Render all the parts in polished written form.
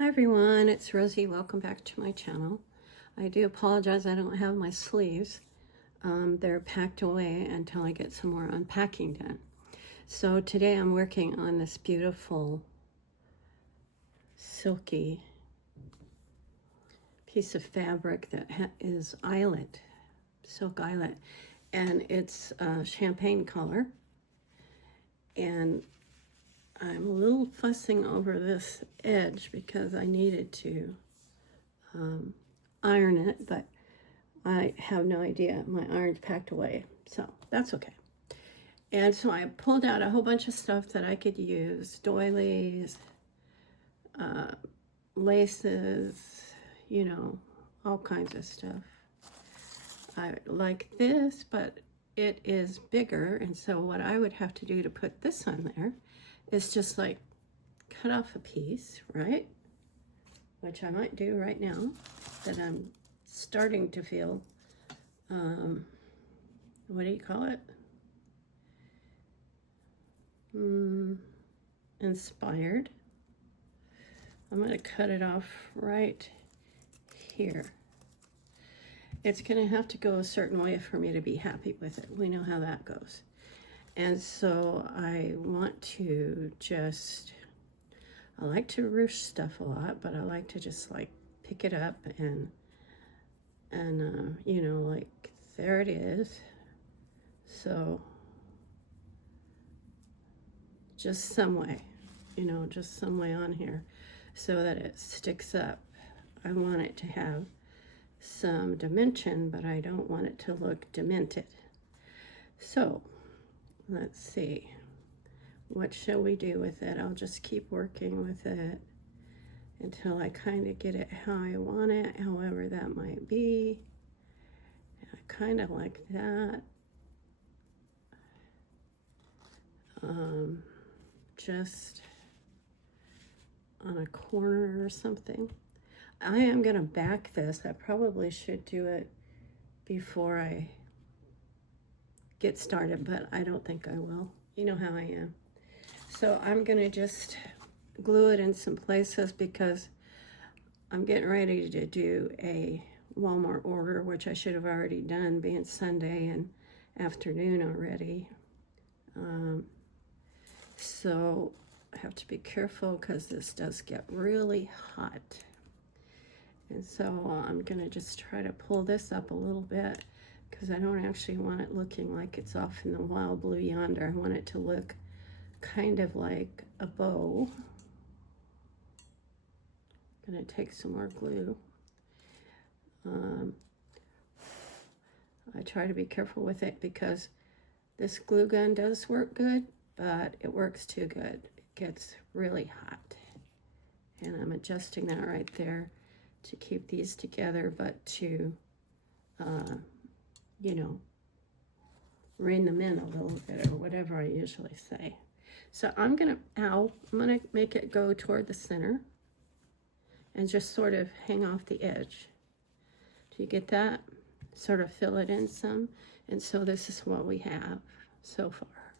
Hi everyone, it's Rosie. Welcome back to my channel. I do apologize I don't have my sleeves. They're packed away until I get some more unpacking done. So today I'm working on this beautiful silky piece of fabric that is eyelet, silk eyelet, and it's champagne color. And I'm a little fussing over this edge because I needed to iron it, but I have no idea. My iron's packed away, so that's okay. And so I pulled out a whole bunch of stuff that I could use, doilies, laces, you know, all kinds of stuff. I like this, but it is bigger, and so what I would have to do to put this on there is just like cut off a piece, right? Which I might do right now, that I'm starting to feel, what do you call it? Inspired. I'm going to cut it off right here. It's going to have to go a certain way for me to be happy with it. We know how that goes. And so I want to just, I like to ruche stuff a lot, but I like to just like pick it up and you know, like there it is. So just some way, you know, just some way on here so that it sticks up. I want it to have some dimension, but I don't want it to look demented. So let's see, what shall we do with it? I'll just keep working with it until I kind of get it how I want it, however that might be. I kind of like that. Just on a corner or something. I am going to back this. I probably should do it before I get started, but I don't think I will. You know how I am. So I'm going to just glue it in some places because I'm getting ready to do a Walmart order, which I should have already done, being Sunday and afternoon already. So I have to be careful because this does get really hot. And so I'm going to just try to pull this up a little bit because I don't actually want it looking like it's off in the wild blue yonder. I want it to look kind of like a bow. I'm going to take some more glue. I try to be careful with it because this glue gun does work good, but it works too good. It gets really hot. And I'm adjusting that right there to keep these together, but to, you know, rein them in a little bit or whatever I usually say. So I'm gonna make it go toward the center and just sort of hang off the edge. Do you get that? Sort of fill it in some. And so this is what we have so far.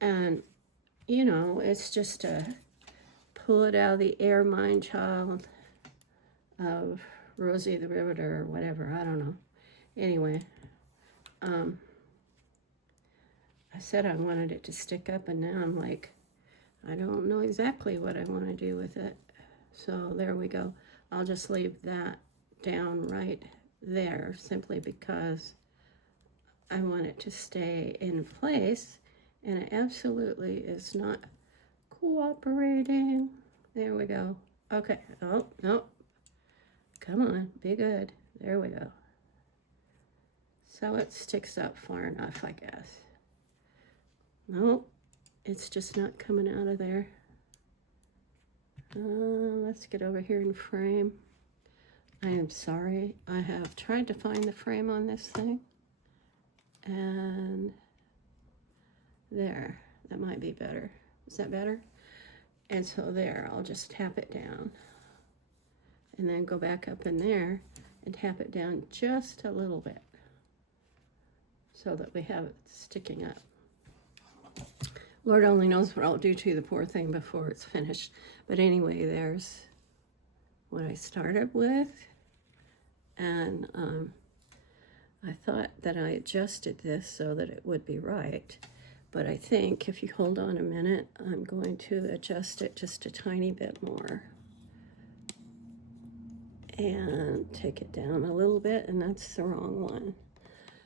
And, you know, it's just a pull it out of the air, mind child of Rosie the Riveter or whatever. I don't know. Anyway, I said I wanted it to stick up, and now I'm like, I don't know exactly what I want to do with it. So there we go. I'll just leave that down right there simply because I want it to stay in place, and it absolutely is not cooperating. There we go. Okay. Oh, no. Come on. Be good. There we go. So it sticks up far enough, I guess. Nope. It's just not coming out of there. Let's get over here and frame. I am sorry. I have tried to find the frame on this thing. And there. That might be better. Is that better? And so there, I'll just tap it down. And then go back up in there and tap it down just a little bit so that we have it sticking up. Lord only knows what I'll do to the poor thing before it's finished. But anyway, there's what I started with. And I thought that I adjusted this so that it would be right. But I think if you hold on a minute, I'm going to adjust it just a tiny bit more. And take it down a little bit, and that's the wrong one.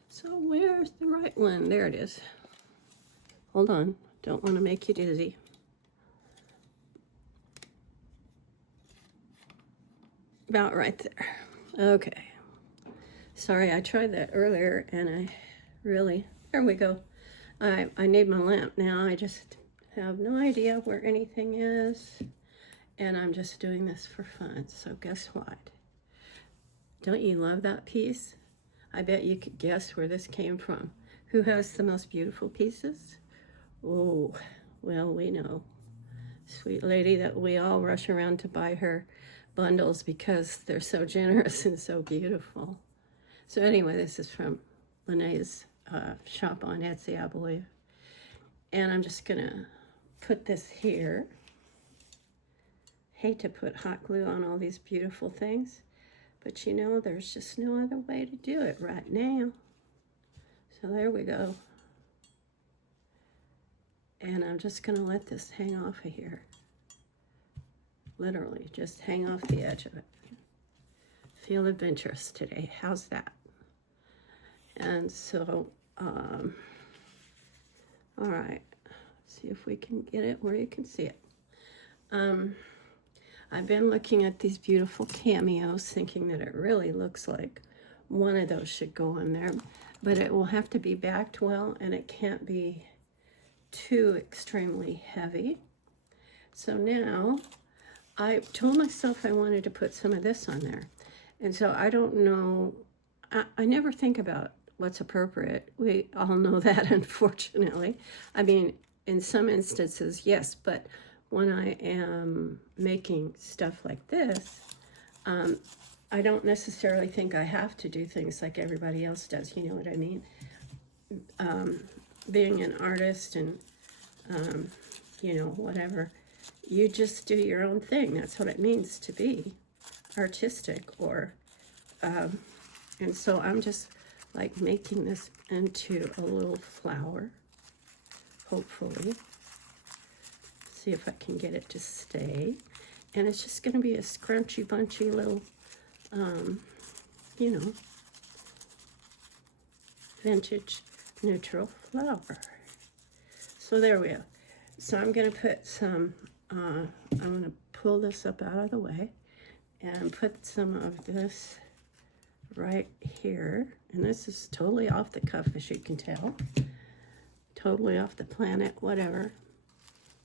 So where's the right one? There it is. Hold on, don't want to make you dizzy. About right there. Okay. Sorry, I tried that earlier, and I really, there we go. I need my lamp now. I just have no idea where anything is, and I'm just doing this for fun. So guess what? Don't you love that piece? I bet you could guess where this came from. Who has the most beautiful pieces? Oh, well, we know. Sweet lady that we all rush around to buy her bundles because they're so generous and so beautiful. So anyway, this is from Lene's shop on Etsy, I believe. And I'm just gonna put this here. Hate to put hot glue on all these beautiful things, but you know, there's just no other way to do it right now. So there we go. And I'm just gonna let this hang off of here. Literally, just hang off the edge of it. Feel adventurous today, how's that? And so, all right, see if we can get it where you can see it. I've been looking at these beautiful cameos, thinking that it really looks like one of those should go in there, but it will have to be backed well, and it can't be too extremely heavy. So now, I told myself I wanted to put some of this on there, and so I don't know, I never think about what's appropriate. We all know that, unfortunately. I mean, in some instances, yes, but when I am making stuff like this, I don't necessarily think I have to do things like everybody else does, you know what I mean? Being an artist and, you know, whatever, you just do your own thing. That's what it means to be artistic, or, and so I'm just like making this into a little flower, hopefully. See if I can get it to stay. And it's just gonna be a scrunchy, bunchy little, you know, vintage neutral flower. So there we go. So I'm gonna put some, I'm gonna pull this up out of the way and put some of this right here. And this is totally off the cuff, as you can tell. Totally off the planet, whatever.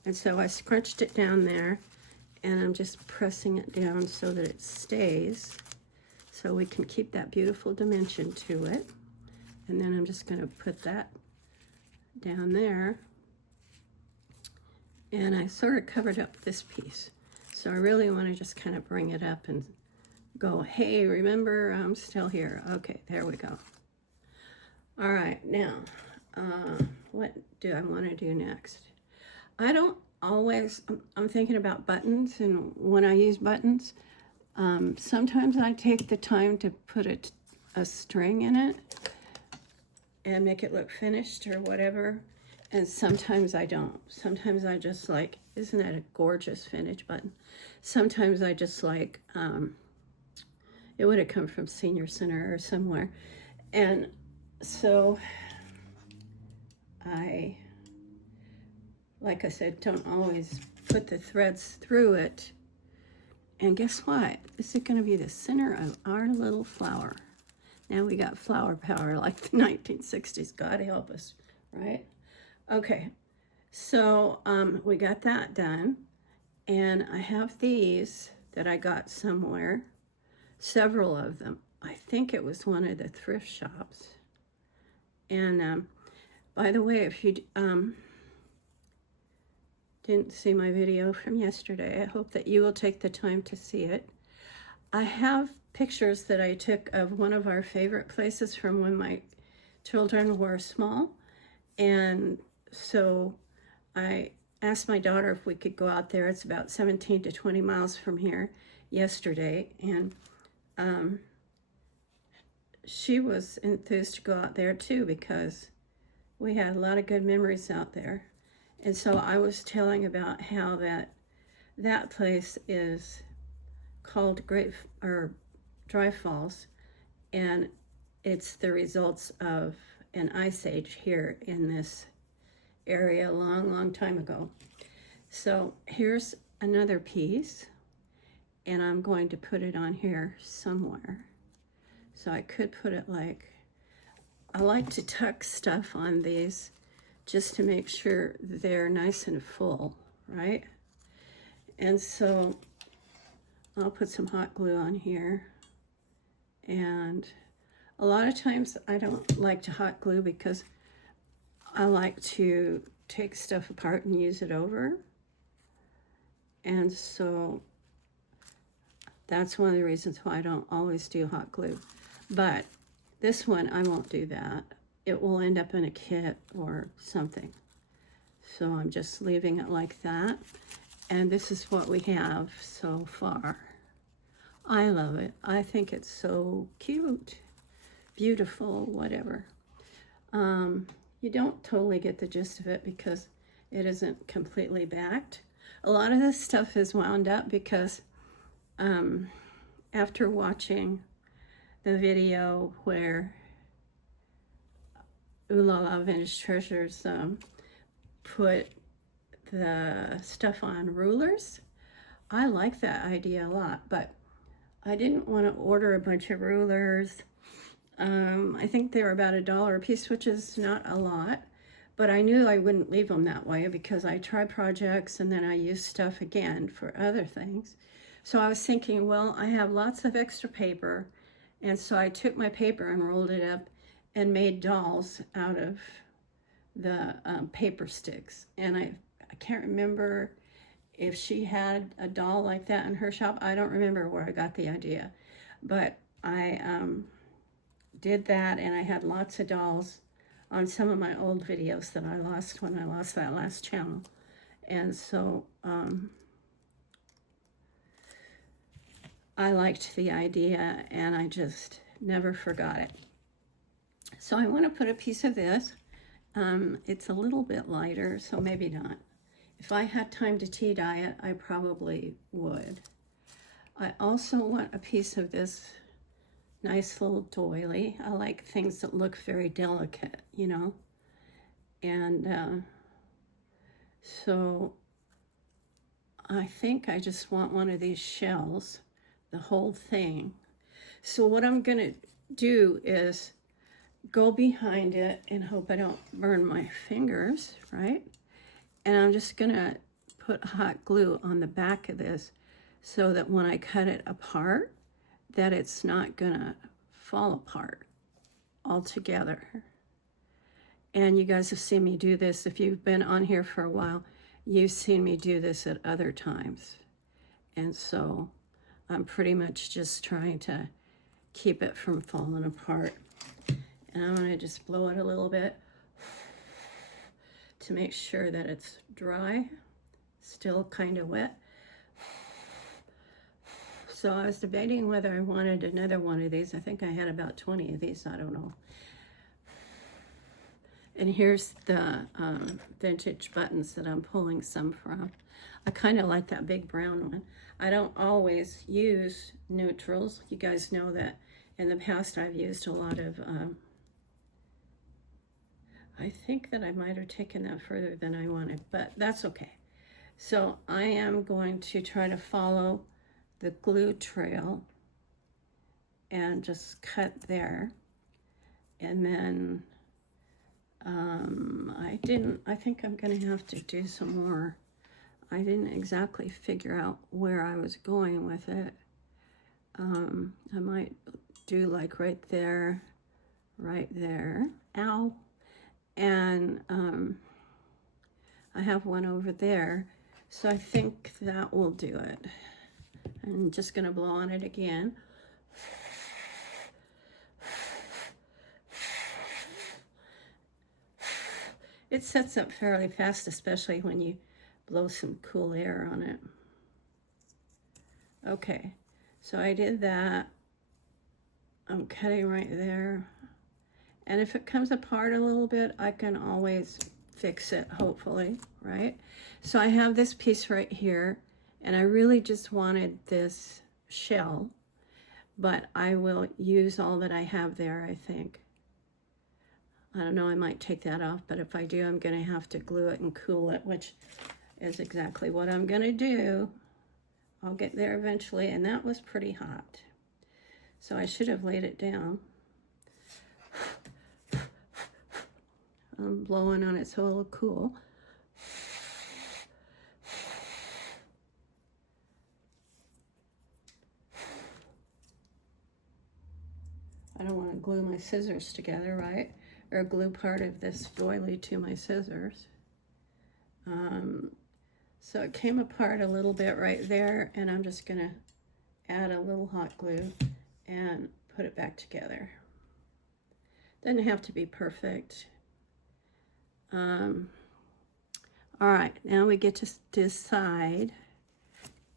And so I scrunched it down there, and I'm just pressing it down so that it stays, so we can keep that beautiful dimension to it. And then I'm just gonna put that down there. And I sort of covered up this piece. So I really wanna just kind of bring it up and go, hey, remember, I'm still here. Okay, there we go. All right, now, what do I wanna do next? I don't always, I'm thinking about buttons, and when I use buttons, sometimes I take the time to put a string in it and make it look finished or whatever, and sometimes I don't. Sometimes I just like, isn't that a gorgeous finish button? Sometimes I just like, it would have come from Senior Center or somewhere, and so like I said, don't always put the threads through it. And guess what? This is going to be the center of our little flower. Now we got flower power like the 1960s. God help us, right? Okay, so we got that done. And I have these that I got somewhere, several of them. I think it was one of the thrift shops. And by the way, if you didn't see my video from yesterday, I hope that you will take the time to see it. I have pictures that I took of one of our favorite places from when my children were small, and so I asked my daughter if we could go out there. It's about 17 to 20 miles from here yesterday, and she was enthused to go out there too because we had a lot of good memories out there. And so I was telling about how that place is called Dry Falls, and it's the results of an ice age here in this area a long time ago. So here's another piece, and I'm going to put it on here somewhere. So I could put it like, I like to tuck stuff on these just to make sure they're nice and full, right? And so I'll put some hot glue on here. And a lot of times I don't like to hot glue because I like to take stuff apart and use it over. And so that's one of the reasons why I don't always do hot glue. But this one, I won't do that. It will end up in a kit or something. So I'm just leaving it like that. And this is what we have so far. I love it. I think it's so cute, beautiful, whatever. You don't totally get the gist of it because it isn't completely backed. A lot of this stuff is wound up because after watching the video where Ooh La La Vintage Treasures put the stuff on rulers, I like that idea a lot, but I didn't want to order a bunch of rulers. I think they were about $1 a piece, which is not a lot, but I knew I wouldn't leave them that way because I try projects and then I use stuff again for other things. So I was thinking, well, I have lots of extra paper, and so I took my paper and rolled it up and made dolls out of the paper sticks. And I can't remember if she had a doll like that in her shop. I don't remember where I got the idea, but I did that, and I had lots of dolls on some of my old videos that I lost when I lost that last channel. And so I liked the idea, and I just never forgot it. So I want to put a piece of this. It's a little bit lighter, so maybe not. If I had time to tea dye it, I probably would. I also want a piece of this nice little doily. I like things that look very delicate, you know. And so I think I just want one of these shells, the whole thing. So what I'm gonna do is go behind it and hope I don't burn my fingers, right? And I'm just gonna put hot glue on the back of this so that when I cut it apart, that it's not gonna fall apart altogether. And you guys have seen me do this. If you've been on here for a while, you've seen me do this at other times. And so I'm pretty much just trying to keep it from falling apart. And I'm gonna just blow it a little bit to make sure that it's dry, still kind of wet. So I was debating whether I wanted another one of these. I think I had about 20 of these, I don't know. And here's the vintage buttons that I'm pulling some from. I kind of like that big brown one. I don't always use neutrals. You guys know that in the past I've used a lot of, I think that I might have taken that further than I wanted, but that's okay. So I am going to try to follow the glue trail and just cut there. And then I think I'm gonna have to do some more. I didn't exactly figure out where I was going with it. I might do like right there, ow. And I have one over there. So I think that will do it. I'm just gonna blow on it again. it sets up fairly fast, especially when you blow some cool air on it. Okay, so I did that. I'm cutting right there. And if it comes apart a little bit, I can always fix it, hopefully, right? So I have this piece right here, and I really just wanted this shell, but I will use all that I have there, I think. I don't know, I might take that off, but if I do, I'm going to have to glue it and cool it, which is exactly what I'm going to do. I'll get there eventually, and that was pretty hot. So I should have laid it down. I'm blowing on it so it'll cool. I don't want to glue my scissors together, right? Or glue part of this doily to my scissors. So it came apart a little bit right there, and I'm just going to add a little hot glue and put it back together. Doesn't have to be perfect. All right, now we get to decide.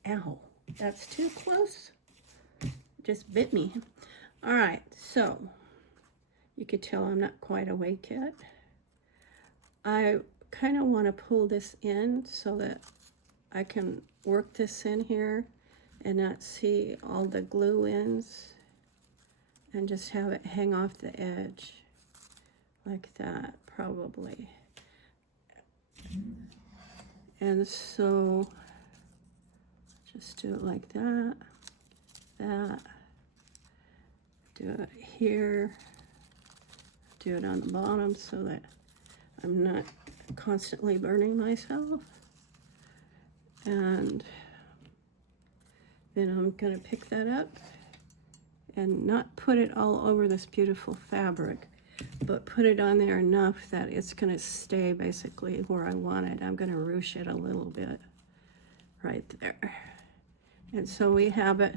Ow, that's too close. Just bit me. All right, so you could tell I'm not quite awake yet. I kind of want to pull this in so that I can work this in here and not see all the glue ends, and just have it hang off the edge like that, probably. And so just do it like that, do it here, do it on the bottom so that I'm not constantly burning myself. And then I'm gonna pick that up and not put it all over this beautiful fabric, but put it on there enough that it's gonna stay basically where I want it. I'm gonna ruche it a little bit right there. And so we have it,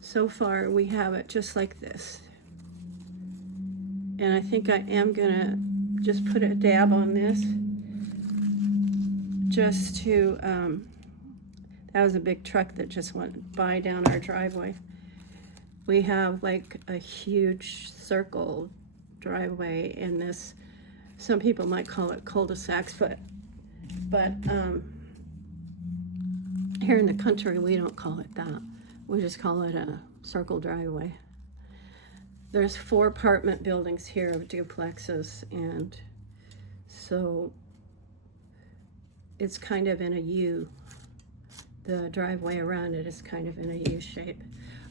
so far we have it just like this. And I think I am gonna just put a dab on this just to, that was a big truck that just went by down our driveway. We have like a huge circle driveway in this, some people might call it cul-de-sacs, but here in the country we don't call it that. We just call it a circle driveway. There's 4 apartment buildings here of duplexes, and so it's kind of in a U. The driveway around it is kind of in a U shape.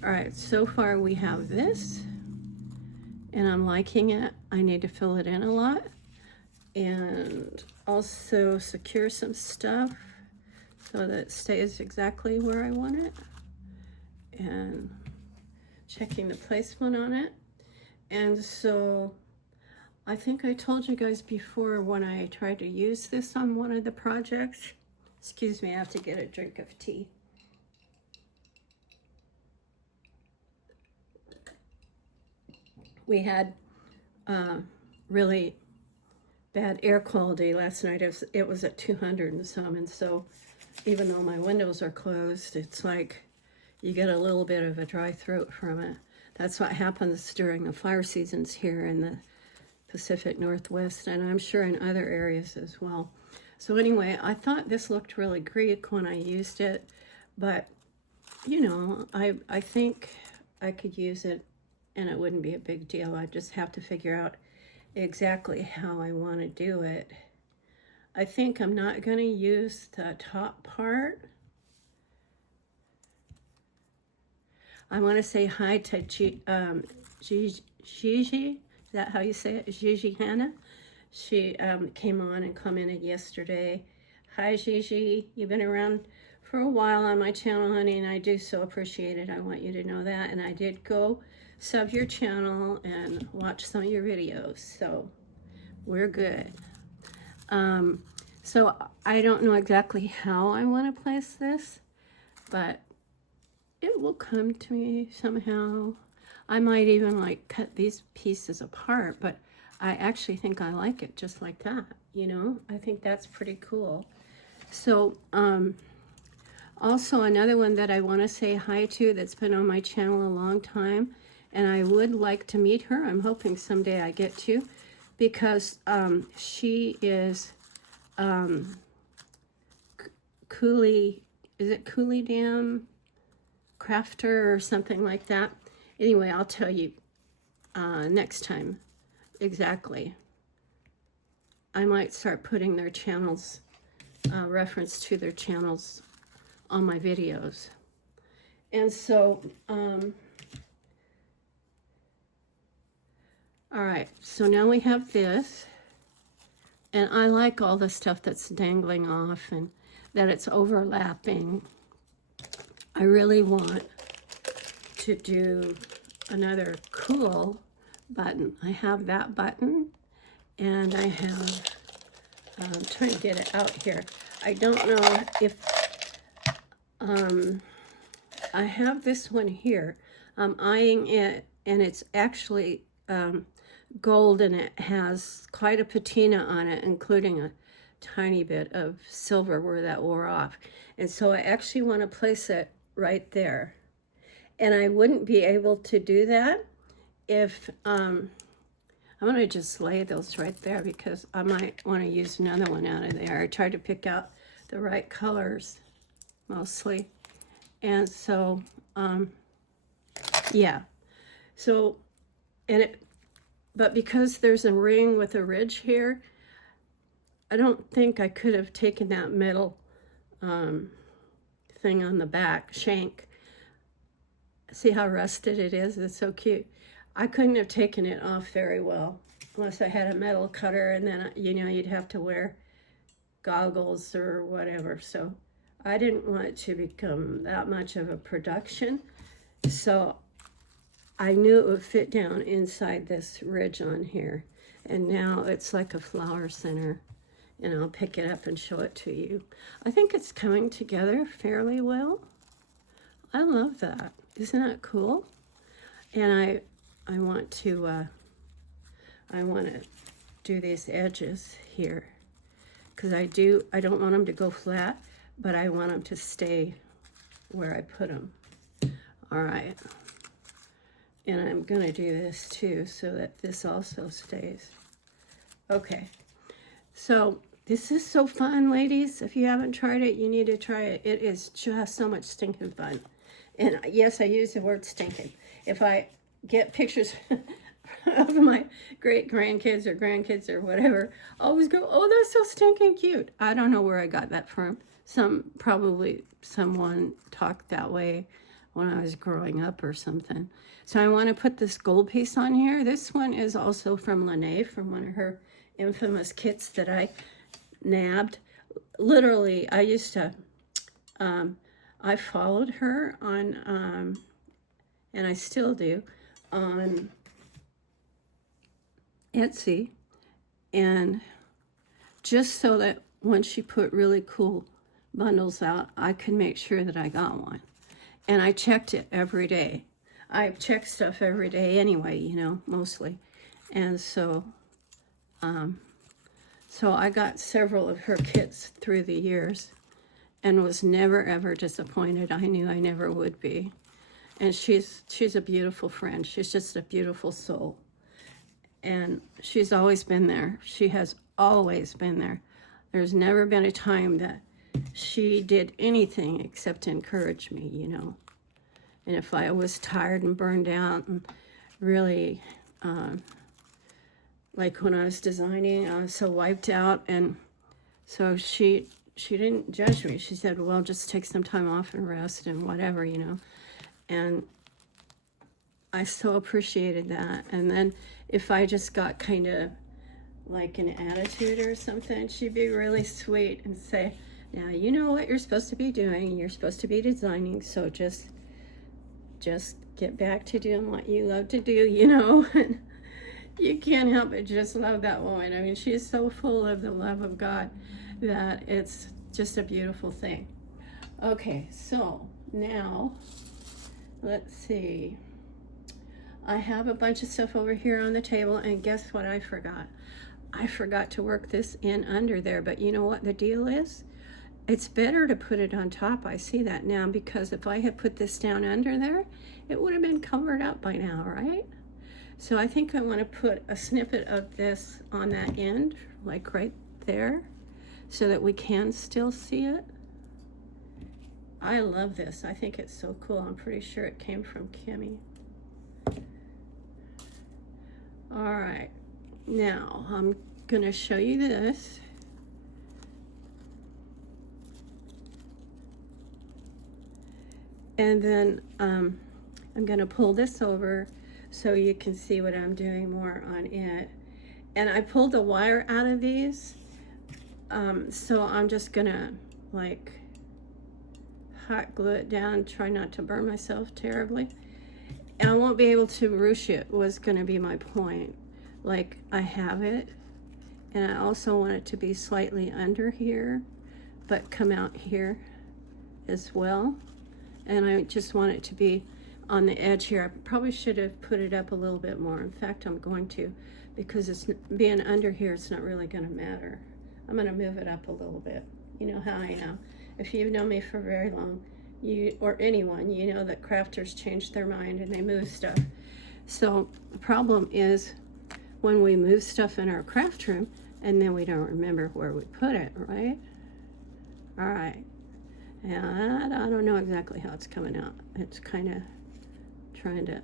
All right, so far we have this, and I'm liking it. I need to fill it in a lot and also secure some stuff so that it stays exactly where I want it, and checking the placement on it. And so I think I told you guys before, when I tried to use this on one of the projects, excuse me, I have to get a drink of tea. We had really bad air quality last night. It was at 200 and some, and so even though my windows are closed, it's like you get a little bit of a dry throat from it. That's what happens during the fire seasons here in the Pacific Northwest, and I'm sure in other areas as well. So anyway, I thought this looked really Greek when I used it, but you know, I think I could use it and it wouldn't be a big deal. I just have to figure out exactly how I want to do it. I think I'm not going to use the top part. I want to say hi to Gigi. Is that how you say it? Gigi Hannah. She came on and commented yesterday. Hi, Gigi. You've been around for a while on my channel, honey, and I do so appreciate it. I want you to know that. And I did go sub your channel and watch some of your videos, so we're good. So I don't know exactly how I want to place this, but it will come to me somehow. I might even like cut these pieces apart, but I actually think I like it just like that, you know? I think that's pretty cool. So, also another one that I want to say hi to that's been on my channel a long time, and I would like to meet her. I'm hoping someday I get to, because she is Cooley, is it Cooley Dam Crafter or something like that? Anyway, I'll tell you next time exactly. I might start putting their channels, reference to their channels on my videos. And so, all right, so now we have this, and I like all the stuff that's dangling off and that it's overlapping. I really want to do another cool button. I have that button, and I have, I'm trying to get it out here. I don't know if, I have this one here. I'm eyeing it, and it's actually gold, and it has quite a patina on it, including a tiny bit of silver where that wore off. And so I actually want to place it right there. And I wouldn't be able to do that if, I'm going to just lay those right there because I might want to use another one out of there. I tried to pick out the right colors mostly. And so, yeah. So, but because there's a ring with a ridge here, I don't think I could have taken that metal thing on the back, shank. See how rusted it is? It's so cute. I couldn't have taken it off very well unless I had a metal cutter, and then, you know, you'd have to wear goggles or whatever. So I didn't want it to become that much of a production. So I knew it would fit down inside this ridge on here. And now it's like a flower center. And I'll pick it up and show it to you. I think it's coming together fairly well. I love that. Isn't that cool? And I want to do these edges here, because I don't want them to go flat, but I want them to stay where I put them. All right. And I'm going to do this too, so that this also stays. Okay. So this is so fun, ladies. If you haven't tried it, you need to try it. It is just so much stinking fun. And yes, I use the word stinking. If I get pictures of my great-grandkids or grandkids or whatever, I always go, oh, that's so stinking cute. I don't know where I got that from. Probably someone talked that way when I was growing up or something. So I want to put this gold piece on here. This one is also from Lene, from one of her infamous kits that I nabbed. Literally, I used to, I followed her on, and I still do, on Etsy, and just so that when she put really cool bundles out, I could make sure that I got one. And I checked it every day. I check stuff every day anyway, you know, mostly. And so, so I got several of her kits through the years and was never, ever disappointed. I knew I never would be. And she's a beautiful friend. She's just a beautiful soul. And she's always been there. She has always been there. There's never been a time that she did anything except encourage me, you know. And if I was tired and burned out and really, like when I was designing, I was so wiped out. And so she didn't judge me. She said, well, just take some time off and rest and whatever, you know. And I so appreciated that. And then if I just got kind of like an attitude or something, she'd be really sweet and say, now you know what you're supposed to be doing. You're supposed to be designing, so just get back to doing what you love to do, you know. And you can't help but just love that woman. I mean, she is so full of the love of God that it's just a beautiful thing. Okay, so now let's see. I have a bunch of stuff over here on the table, and guess what I forgot? I forgot to work this in under there, but you know what the deal is? It's better to put it on top. I see that now, because if I had put this down under there, it would have been covered up by now, right? So I think I want to put a snippet of this on that end, like right there, so that we can still see it. I love this. I think it's so cool. I'm pretty sure it came from Kimmy. All right, now I'm gonna show you this. And then I'm gonna pull this over so you can see what I'm doing more on it. And I pulled the wire out of these, so I'm just gonna like hot glue it down, try not to burn myself terribly. And I won't be able to ruche it, was gonna be my point. Like, I have it, and I also want it to be slightly under here, but come out here as well. And I just want it to be on the edge here. I probably should have put it up a little bit more. In fact, I'm going to, because it's being under here, it's not really gonna matter. I'm gonna move it up a little bit. You know how I am. If you've known me for very long, you, or anyone, you know that crafters change their mind and they move stuff. So the problem is when we move stuff in our craft room and then we don't remember where we put it, right? All right. And I don't know exactly how it's coming out. It's kind of trying to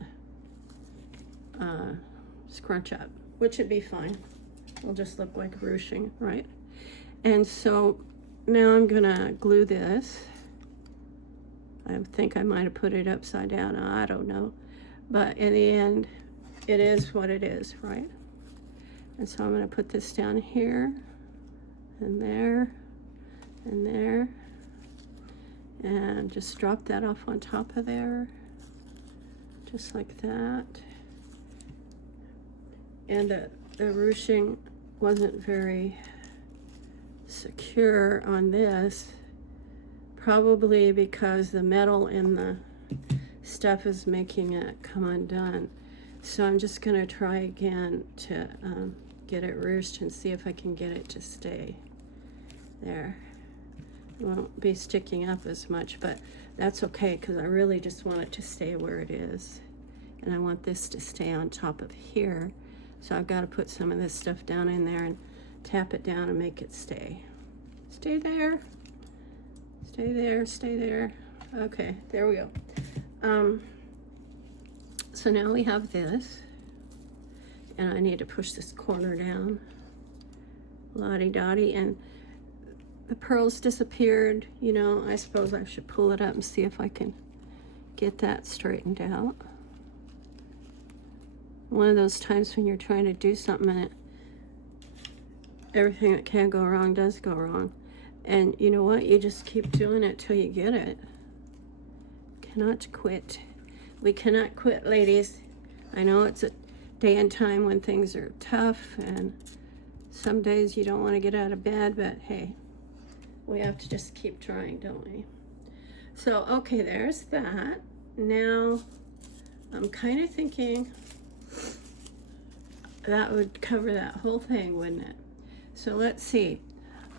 scrunch up, which would be fine. It'll just look like ruching, right? And so now I'm gonna glue this. I think I might have put it upside down, I don't know. But in the end, it is what it is, right? And so I'm gonna put this down here, and there, and there. And just drop that off on top of there, just like that. And the ruching wasn't very secure on this, probably because the metal in the stuff is making it come undone. So I'm just gonna try again to get it ruched and see if I can get it to stay there. It won't be sticking up as much, but that's okay, because I really just want it to stay where it is. And I want this to stay on top of here. So I've got to put some of this stuff down in there and tap it down and make it stay. Stay there. Stay there, stay there. Okay, there we go. So now we have this. And I need to push this corner down. La-di-da-di. And the pearls disappeared. You know, I suppose I should pull it up and see if I can get that straightened out. One of those times when you're trying to do something and everything that can go wrong does go wrong. And you know what? You just keep doing it till you get it. Cannot quit. We cannot quit, ladies. I know it's a day and time when things are tough and some days you don't want to get out of bed, but hey, we have to just keep trying, don't we? So, okay, there's that. Now, I'm kind of thinking that would cover that whole thing, wouldn't it? So let's see.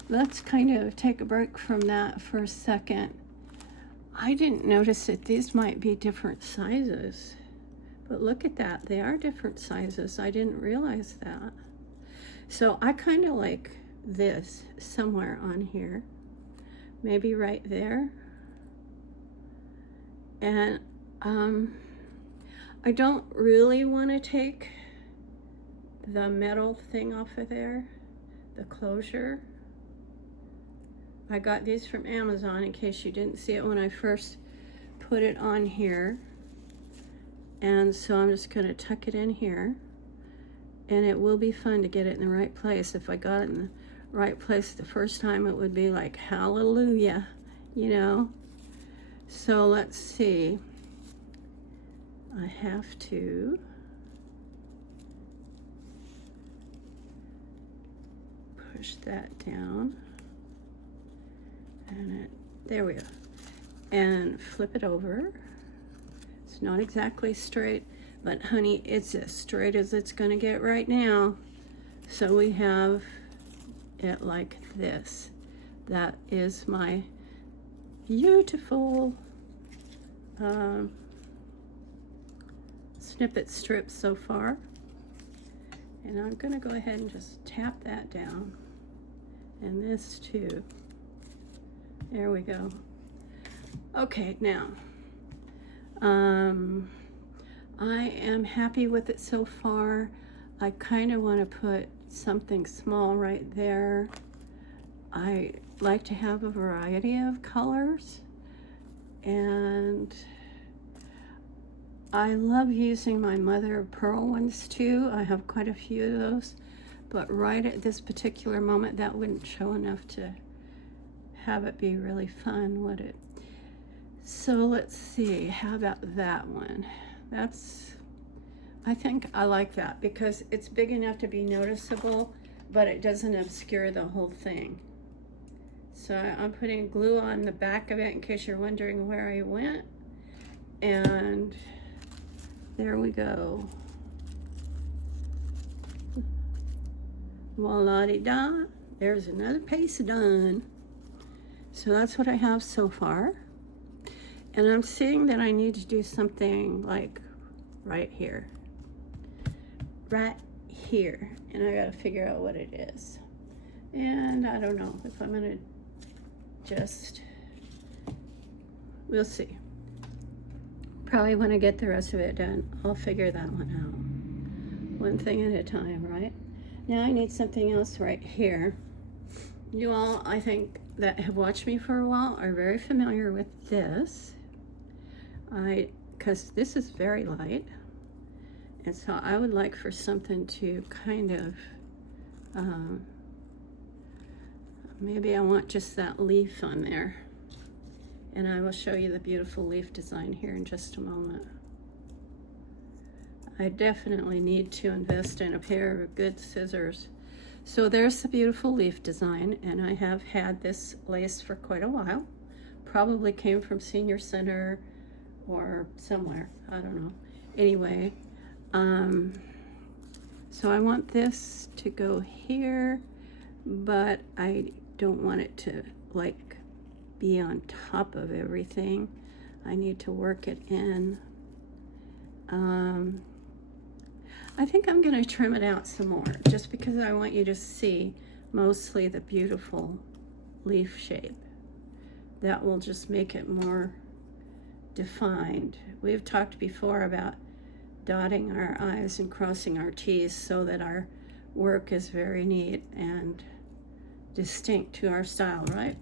Let's kind of take a break from that for a second. I didn't notice that these might be different sizes, but look at that. They are different sizes. I didn't realize that. So I kind of like this somewhere on here, maybe right there. And I don't really want to take the metal thing off of there, the closure. I got these from Amazon in case you didn't see it when I first put it on here. And so I'm just going to tuck it in here. And it will be fun to get it in the right place. If I got it in the right place the first time, it would be like hallelujah, you know? So let's see. I have to push that down. And there we go. And flip it over. It's not exactly straight, But honey, it's as straight as it's gonna get right now. So we have it like this. That is my beautiful snippet strip so far. And I'm gonna go ahead and just tap that down. And this too. There we go. Okay, now, I am happy with it so far. I kind of want to put something small right there. I like to have a variety of colors, and I love using my mother of pearl ones too. I have quite a few of those, but right at this particular moment that wouldn't show enough to have it be really fun, would it? So let's see, how about that one? I think I like that because it's big enough to be noticeable, but it doesn't obscure the whole thing. So I'm putting glue on the back of it in case you're wondering where I went. And there we go. Voila-di-da, there's another piece done. So that's what I have so far. And I'm seeing that I need to do something like right here. Right here. And I gotta figure out what it is. And I don't know if I'm gonna we'll see. Probably when I get the rest of it done, I'll figure that one out. One thing at a time, right? Now I need something else right here. You all, I think, that have watched me for a while are very familiar with this. Because this is very light. And so I would like for something to kind of, maybe I want just that leaf on there. And I will show you the beautiful leaf design here in just a moment. I definitely need to invest in a pair of good scissors. So there's the beautiful leaf design, and I have had this lace for quite a while. Probably came from Senior Center or somewhere, I don't know. Anyway, so I want this to go here, but I don't want it to like be on top of everything. I need to work it in. I think I'm going to trim it out some more just because I want you to see mostly the beautiful leaf shape. That will just make it more defined. We've talked before about dotting our I's and crossing our T's so that our work is very neat and distinct to our style, right?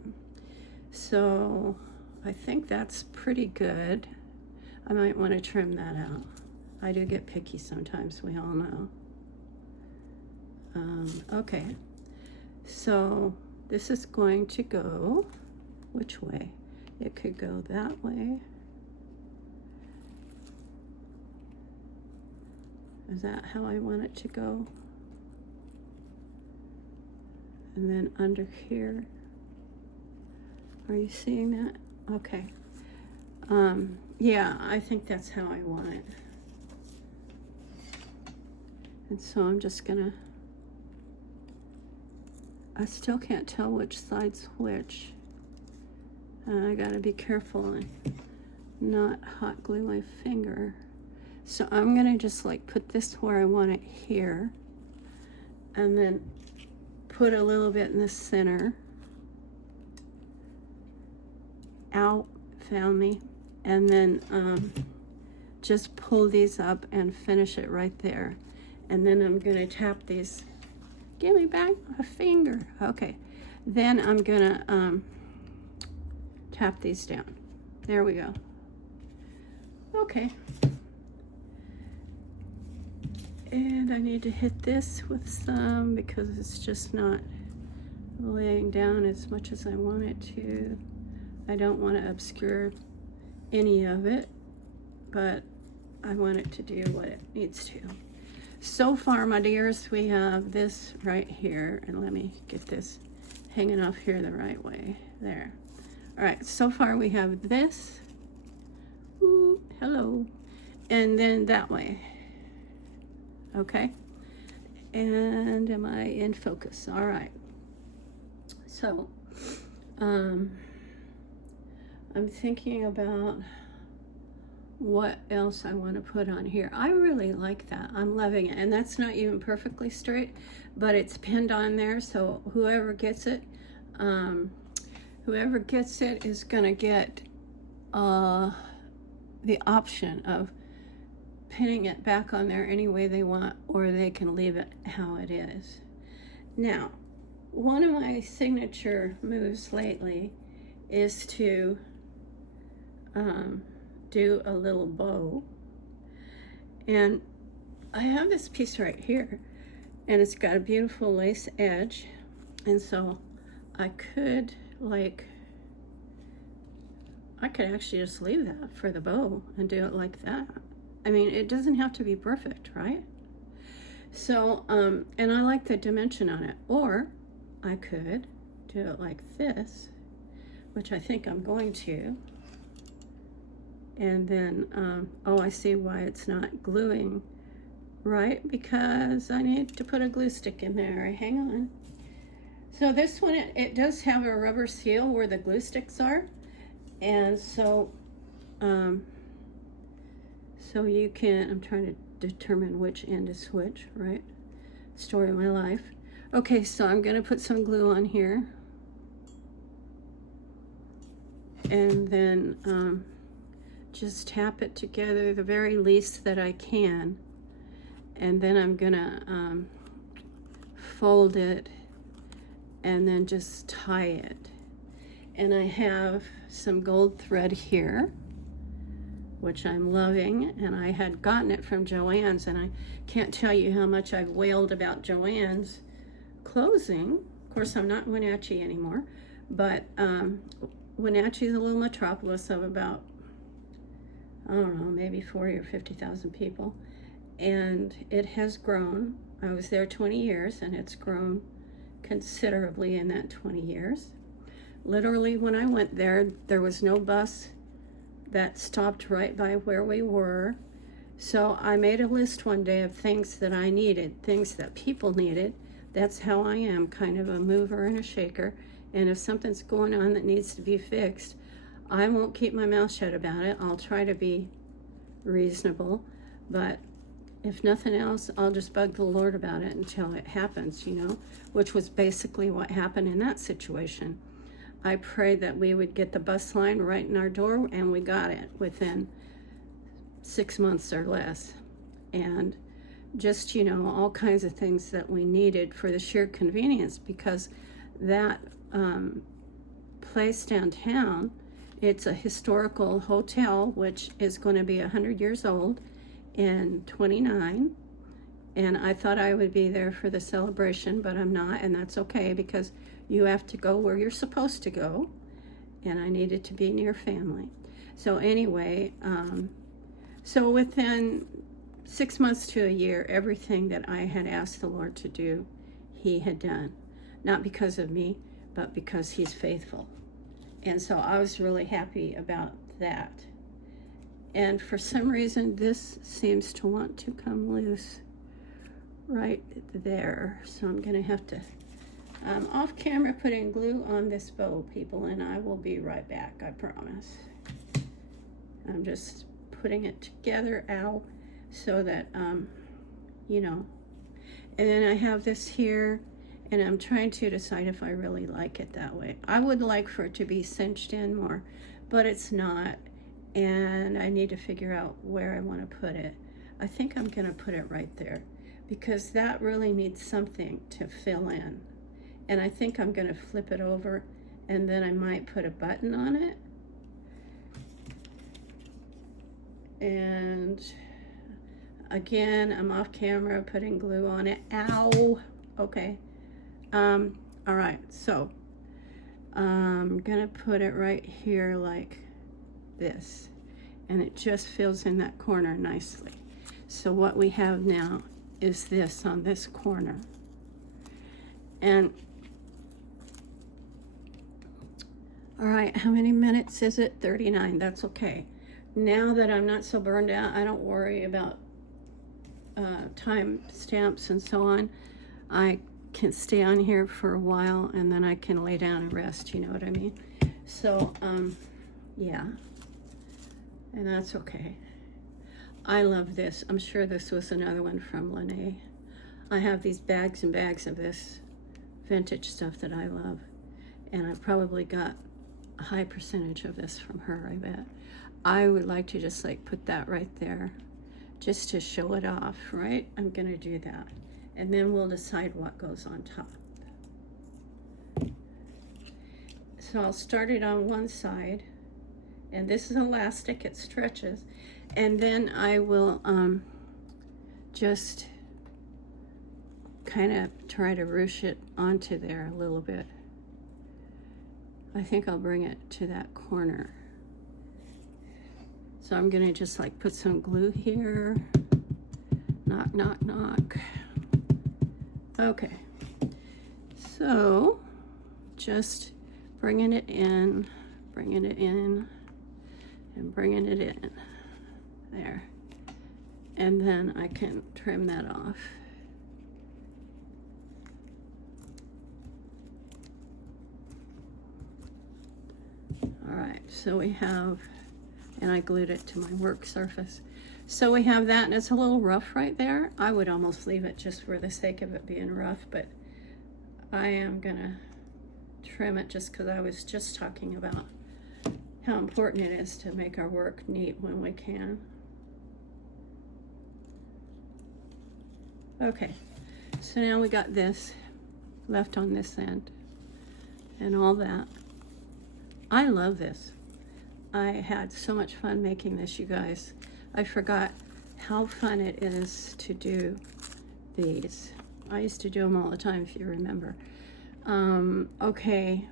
So I think that's pretty good. I might want to trim that out. I do get picky sometimes, we all know. Okay, so this is going to go, which way? It could go that way. Is that how I want it to go? And then under here. Are you seeing that? Okay. Yeah, I think that's how I want it. And so I'm just gonna, I still can't tell which side's which. I gotta be careful and not hot glue my finger. So I'm gonna just like put this where I want it here, and then put a little bit in the center. Ow, found me. And then just pull these up and finish it right there. And then I'm gonna tap these. Give me back my finger. Okay. Then I'm gonna tap these down. There we go. Okay. And I need to hit this with some because it's just not laying down as much as I want it to. I don't want to obscure any of it, but I want it to do what it needs to. So far, my dears, we have this right here, and let me get this hanging off here the right way. There. All right, so far we have this. Ooh, hello. and then that way. Okay, and am I in focus? All right. So I'm thinking about what else I want to put on here. I really like that. I'm loving it, and that's not even perfectly straight, but it's pinned on there, so whoever gets it is gonna get the option of pinning it back on there any way they want, or they can leave it how it is. Now, one of my signature moves lately is to do a little bow, and I have this piece right here, and it's got a beautiful lace edge, and so I could actually just leave that for the bow and do it like that. I mean, it doesn't have to be perfect, right? So and I like the dimension on it. Or I could do it like this, which I think I'm going to. And then, oh, I see why it's not gluing, right? Because I need to put a glue stick in there. Hang on. So this one, it does have a rubber seal where the glue sticks are. And so, so you can, I'm trying to determine which end is which, right? Story of my life. Okay, so I'm gonna put some glue on here. And then just tap it together the very least that I can. And then I'm gonna fold it and then just tie it. And I have some gold thread here, which I'm loving, and I had gotten it from Joann's, and I can't tell you how much I've wailed about Joann's closing. Of course, I'm not Wenatchee anymore, but Wenatchee is a little metropolis of about, I don't know, maybe 40 or 50,000 people, and it has grown. I was there 20 years, and it's grown considerably in that 20 years. Literally, when I went there, there was no bus that stopped right by where we were. So I made a list one day of things that I needed, things that people needed. That's how I am, kind of a mover and a shaker. And if something's going on that needs to be fixed, I won't keep my mouth shut about it. I'll try to be reasonable, but if nothing else, I'll just bug the Lord about it until it happens, you know, which was basically what happened in that situation. I prayed that we would get the bus line right in our door, and we got it within 6 months or less. And just, you know, all kinds of things that we needed for the sheer convenience, because that place downtown, it's a historical hotel, which is going to be 100 years old in 29. And I thought I would be there for the celebration, but I'm not, and that's okay, because you have to go where you're supposed to go, and I needed to be near family. So anyway, so within 6 months to a year, everything that I had asked the Lord to do, he had done. Not because of me, but because he's faithful. And so I was really happy about that. And for some reason, this seems to want to come loose right there. So I'm gonna have to, off camera, putting glue on this bow, people, and I will be right back, I promise. I'm just putting it together, ow, so that, you know. And then I have this here, and I'm trying to decide if I really like it that way. I would like for it to be cinched in more, but it's not, and I need to figure out where I want to put it. I think I'm gonna put it right there, because that really needs something to fill in. And I think I'm gonna flip it over, and then I might put a button on it. And again, I'm off camera putting glue on it. Ow, okay. All right, so I'm gonna put it right here like this, and it just fills in that corner nicely. So what we have now is this on this corner. And all right, how many minutes is it? 39, that's okay. now that I'm not so burned out, I don't worry about time stamps and so on. I can stay on here for a while and then I can lay down and rest, you know what I mean? So, yeah, and that's okay. I love this. I'm sure this was another one from Lene. I have these bags and bags of this vintage stuff that I love, and I probably got a high percentage of this from her, I bet. I would like to just like put that right there just to show it off, right? I'm gonna do that, and then we'll decide what goes on top. So I'll start it on one side, and this is elastic, it stretches, and then I will just kind of try to ruche it onto there a little bit. I think I'll bring it to that corner. So I'm gonna just like put some glue here. Knock, knock, knock. Okay, so just bringing it in, and bringing it in. There. And then I can trim that off. All right, so we have, and I glued it to my work surface. So we have that, and it's a little rough right there. I would almost leave it just for the sake of it being rough, but I am gonna trim it just because I was just talking about how important it is to make our work neat when we can. Okay, so now we got this left on this end and all that. I love this. I had so much fun making this, you guys. I forgot how fun it is to do these. I used to do them all the time, if you remember. Okay,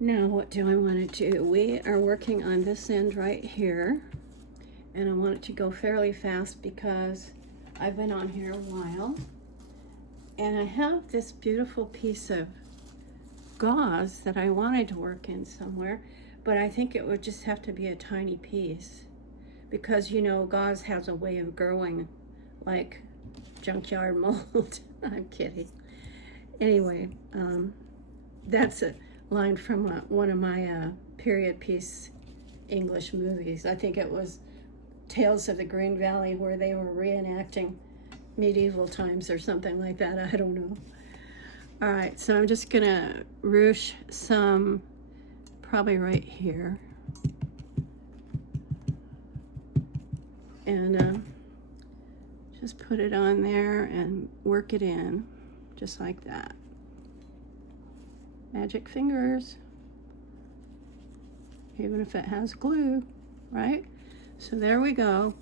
now what do I want to do? We are working on this end right here, and I want it to go fairly fast because I've been on here a while, and I have this beautiful piece of gauze that I wanted to work in somewhere, but I think it would just have to be a tiny piece because, you know, gauze has a way of growing like junkyard mold. I'm kidding. Anyway, that's a line from one of my period piece English movies. I think it was Tales of the Green Valley, where they were reenacting medieval times or something like that. I don't know. All right, so I'm just gonna ruche some, probably right here, and just put it on there and work it in, just like that. Magic fingers, even if it has glue, right? So there we go.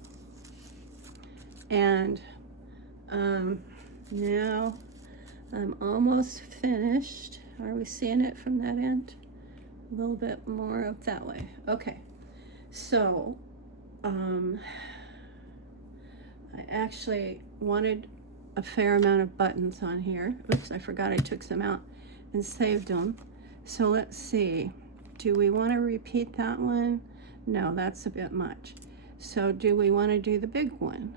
And now I'm almost finished. Are we seeing it from that end? A little bit more up that way. Okay, so I actually wanted a fair amount of buttons on here. Oops, I forgot I took some out and saved them. So let's see, do we want to repeat that one? No, that's a bit much. So do we want to do the big one?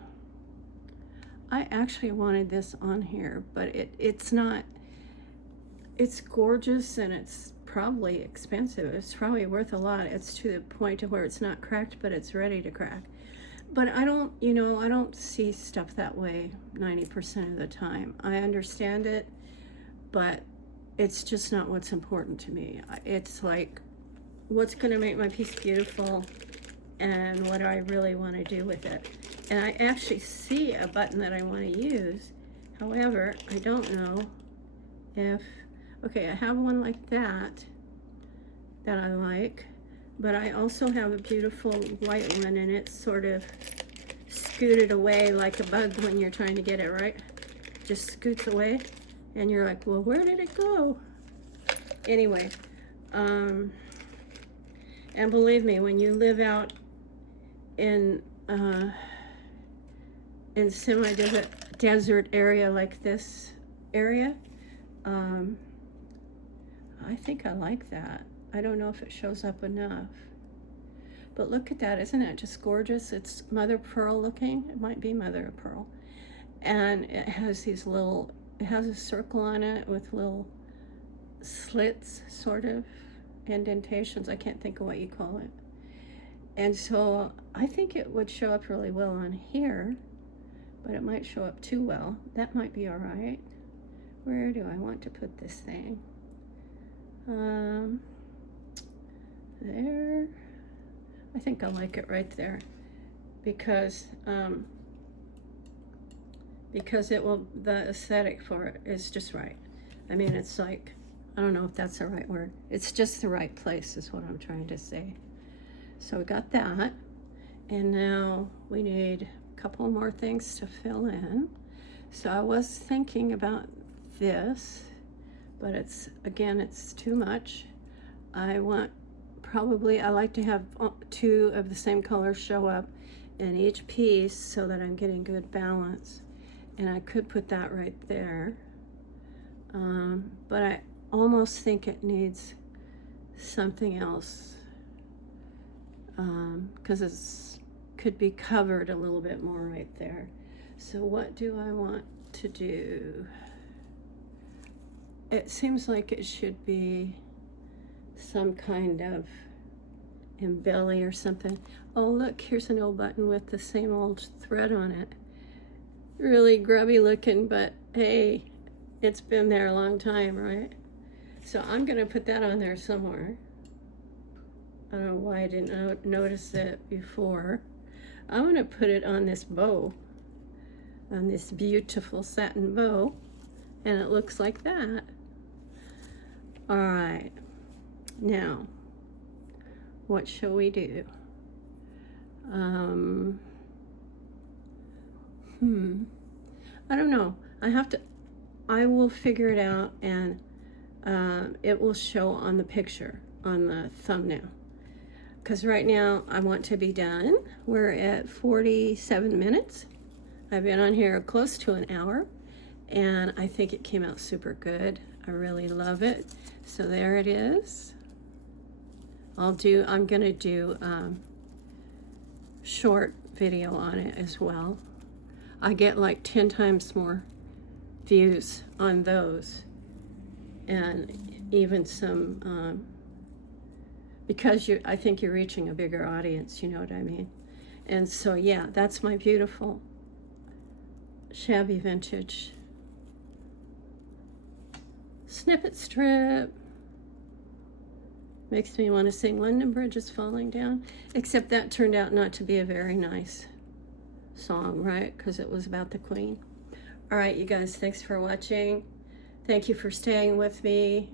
I actually wanted this on here, but it's not, it's gorgeous and it's probably expensive. It's probably worth a lot. It's to the point to where it's not cracked, but it's ready to crack. But I don't, you know, I don't see stuff that way 90% of the time. I understand it, but it's just not what's important to me. It's like, what's going to make my piece beautiful and what do I really want to do with it. And I actually see a button that I want to use. However, I don't know if, okay, I have one like that I like, but I also have a beautiful white one, and it's sort of scooted away like a bug when you're trying to get it, right? Just scoots away, and you're like, well, where did it go? Anyway, and believe me, when you live out in semi-desert area like this area, I think I like that. I don't know if it shows up enough, But look at that, isn't that just gorgeous? It's mother of pearl looking. It might be mother of pearl. And it has these little, it has a circle on it with little slits, sort of, indentations. I can't think of what you call it. And so I think it would show up really well on here, but it might show up too well. That might be all right. Where do I want to put this thing? There. I think I like it right there because it will, the aesthetic for it is just right. I mean, it's like, I don't know if that's the right word. It's just the right place is what I'm trying to say. So we got that. And now we need a couple more things to fill in. So I was thinking about this, but it's, again, it's too much. I want, probably, I like to have two of the same color show up in each piece so that I'm getting good balance. And I could put that right there. But I almost think it needs something else because it's could be covered a little bit more right there. So what do I want to do? It seems like it should be some kind of embelly or something. Oh look, here's an old button with the same old thread on it. Really grubby looking, but hey, it's been there a long time, right? So I'm gonna put that on there somewhere. I don't know why I didn't notice it before. I'm gonna put it on this bow, on this beautiful satin bow, and it looks like that. All right, now, what shall we do? I don't know. I will figure it out, and it will show on the picture, on the thumbnail. Because right now I want to be done. We're at 47 minutes. I've been on here close to an hour, and I think it came out super good. I really love it. So there it is. I'm gonna do short video on it as well. I get like 10 times more views on those, and even some because I think you're reaching a bigger audience, you know what I mean? And so yeah, that's my beautiful Shabby vintage snippet strip. Makes me want to sing London Bridge is Falling Down, except that turned out not to be a very nice song, right? Because it was about the Queen. All right, you guys, thanks for watching. Thank you for staying with me.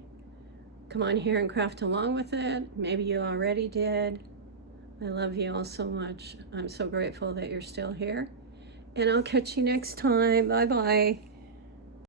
Come on here and craft along with it. Maybe you already did. I love you all so much. I'm so grateful that you're still here. And I'll catch you next time. Bye-bye.